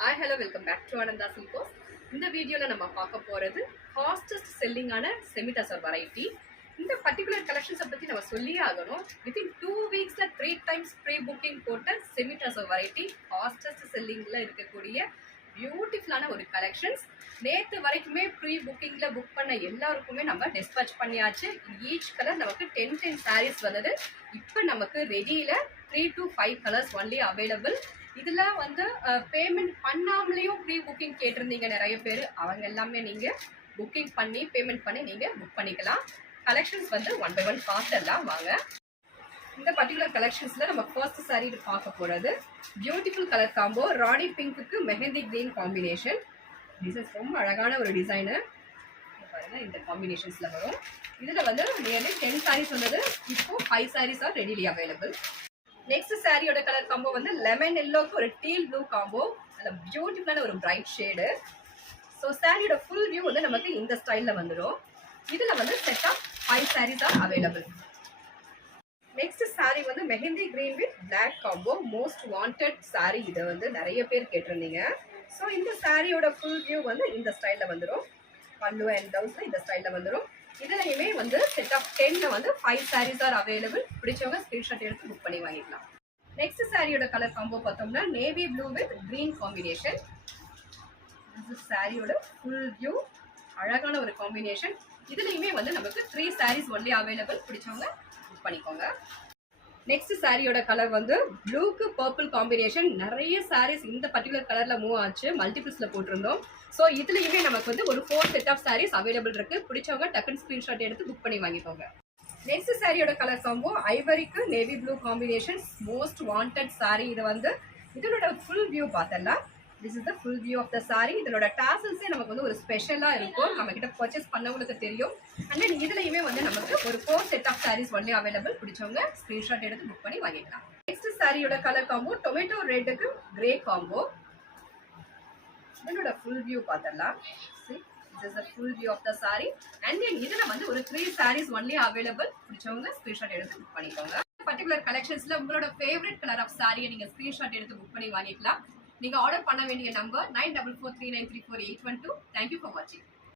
Hi hello welcome back to Anandha Silks. இந்த வீடியோவில் நம்ம பார்க்க போகிறது ஃபாஸ்டஸ்ட் செல்லிங்கான செமி டசர் வெரைட்டி. இந்த பர்டிகுலர் கலெக்ஷன்ஸை பற்றி நம்ம சொல்லியே ஆகணும். வித்தின் 2 வீக்ஸில் 3 டைம்ஸ் ப்ரீ புக்கிங் போட்ட செமி டசர் வெரைட்டி ஃபாஸ்டஸ்ட் செல்லிங்கில் இருக்கக்கூடிய பியூட்டிஃபுல்லான ஒரு கலெக்ஷன்ஸ். நேற்று வரைக்குமே ப்ரீ புக்கிங்கில் புக் பண்ண எல்லாருக்குமே நம்ம டிஸ்பேச் பண்ணியாச்சு. ஈச் கலர் நமக்கு 10 சாரீஸ் வந்தது. இப்போ நமக்கு ரெடியில் 3 to 5 கலர்ஸ் ஒன்லி அவைலபிள். இதில் வந்து பேமெண்ட் பண்ணாமலேயும் ப்ரீ புக்கிங் கேட்டிருந்தீங்க நிறைய பேர். அவங்க எல்லாமே நீங்கள் புக்கிங் பண்ணி பேமெண்ட் பண்ணி நீங்கள் புக் பண்ணிக்கலாம். கலெக்ஷன்ஸ் வந்து 1 by 1 பார்த்துடலாம் வாங்க. இந்த பர்டிகுலர் கலெக்ஷன்ஸில் நம்ம ஃபர்ஸ்ட் சாரீ பார்க்க போகிறது பியூட்டிஃபுல் கலர் காம்போ. ராணி பிங்க்குக்கு மெஹந்தி கிரீன் காம்பினேஷன். டிசைன்ஸ் ரொம்ப அழகான ஒரு டிசைனு பாருங்கள். இந்த காம்பினேஷன்ஸில் வரும். இதில் வந்து நியர்லி 10 சாரீஸ் வந்தது. இப்போ 5 saris are readily available. Next சாரியோட கலர் காம்போ வந்து லெமன் எல்லோக்கு ஒரு டீல் ப்ளூ காம்போ. அதில் பியூட்டிஃபுல்லான ஒரு பிரைட் ஷேடு. ஸோ சாரியோட ஃபுல் வியூ வந்து நமக்கு இந்த ஸ்டைலில் வந்துடும். இதில் வந்து set of 5 saris are available. Next sari வந்து mehndi green with black combo. Most wanted sari. இதை வந்து நிறைய பேர் கேட்டிருந்தீங்க. ஸோ இந்த சாரியோட ஃபுல் வியூ வந்து இந்த ஸ்டைலில் வந்துடும். பல்லு அண்ட் ப்ளவுஸில் இந்த ஸ்டைலில் வந்துடும். இதுலையுமே வந்து செட் ஆஃப் 10ல வந்து 5 சாரீஸ் ஆர் அவைலபிள். பிடிச்சவங்க ஸ்கிரீன்ஷாட் எடுத்து புக் பண்ணி வாங்கிக்கலாம். நெக்ஸ்ட் சாரியோட கலர் காம்போ பார்த்தோம்னா navy blue with green combination. சாரியோட ஃபுல் வியூ அழகான ஒரு காம்பினேஷன். இதுலையுமே வந்து நமக்கு 3 சாரீஸ் ஒன்லி அவைலபிள். பிடிச்சவங்க புக் பண்ணிக்கோங்க. நெக்ஸ்ட் சாரியோட கலர் வந்து ப்ளூக்கு பர்பிள் காம்பினேஷன். நிறைய சாரீஸ் இந்த பர்டிகுலர் கலரில் மூவ் ஆச்சு. மல்டிபிள்ஸில் போட்டிருந்தோம். ஸோ இதுலையுமே நமக்கு வந்து ஒரு 4 செட் ஆஃப் சாரீஸ் அவைலபிள் இருக்குது. பிடிச்சவங்க டக்குன்னு ஸ்க்ரீன்ஷாட் எடுத்து புக் பண்ணி வாங்கிக்கோங்க. நெக்ஸ்ட் சாரியோட கலர் காம்போ ஐவரிக்கு navy blue combination. Most wanted sari. இது வந்து இதனோட ஃபுல் வியூ பார்த்தலாம். This is the full view of the sari. இதனோட டாசல்ஸே நமக்கு வந்து ஒரு ஸ்பெஷலாக இருக்கும். நம்ம கிட்ட பர்ச்சேஸ் பண்ணவங்களுக்கு தெரியும். அண்ட் தென் இதுலையுமே வந்து நமக்கு ஒரு 4 set of saris only available. பிடிச்சவங்க ஸ்க்ரீன்ஷாட் எடுத்து புக் பண்ணி வாங்கிக்கலாம். நெக்ஸ்ட் சாரியோட கலர் காம்போ டொமேட்டோ ரெட்டுக்கு கிரே காம்போ. இதனோட ஃபுல் வியூ பார்த்தலாம். This is the full view of the saree. And then இதுல வந்து ஒரு 3 sarees only available. பிடிச்சவங்க ஸ்கிரீன்ஷாட் எடுத்து புக் பண்ணிக்கோங்க. பர்டிகுலர் கலெக்ஷன்ஸ்ல உங்களோட ஃபேவரட் கலர் ஆஃப் சாரியை நீங்க ஸ்கிரீன்ஷாட் எடுத்து புக் பண்ணி வாங்கிக்கலாம். நீங்க ஆர்டர் பண்ண வேண்டிய number 9443934812. Thank you for watching.